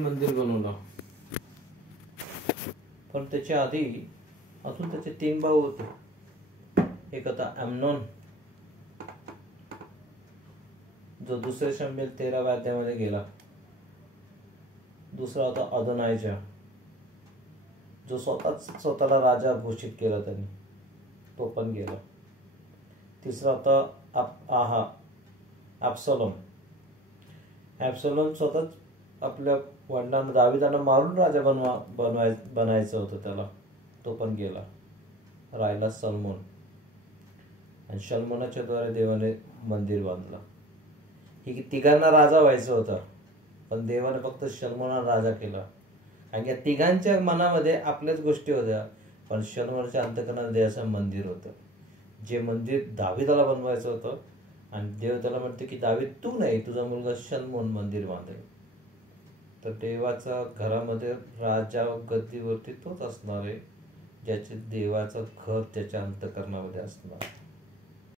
मंदिर बनवलं. पण त्याच्या आधी अजून त्याचे 3 भाऊ होते. एक होता अम्नोन, जो दुसऱ्या शम्येत 13व्या अध्यायामध्ये गेला. दुसरा होता अदोनायजा, जो स्वतःला राजा घोषित केला त्यांनी, तो पण गेला. तिसरा होता ॲब्सलोम स्वतःच आपल्या वडिलांना दाविदांना मारून राजा बनायचं होतं त्याला, तो पण गेला. राहिला सलमोन, आणि सलमोनाच्या द्वारे देवाने मंदिर बांधलं. ही तिघांना राजा व्हायचं होतं, पण देवाने फक्त सलमोनाला राजा केला. आणि या तिघांच्या मनामध्ये आपल्याच गोष्टी होत्या, पण सलमोनाच्या अंतःकरणात देवाचं मंदिर होतं, जे मंदिर दाविदाला बनवायचं होतं. आणि देव त्याला म्हणते की दावीद तू नाही, तुझा मुलगा सलमोन मंदिर बांधेल. तर देवाचा घरामध्ये राजा गद्दीवरती तोच असणार आहे, ज्याचे देवाचं घर त्याच्या अंतःकरणामध्ये असणार.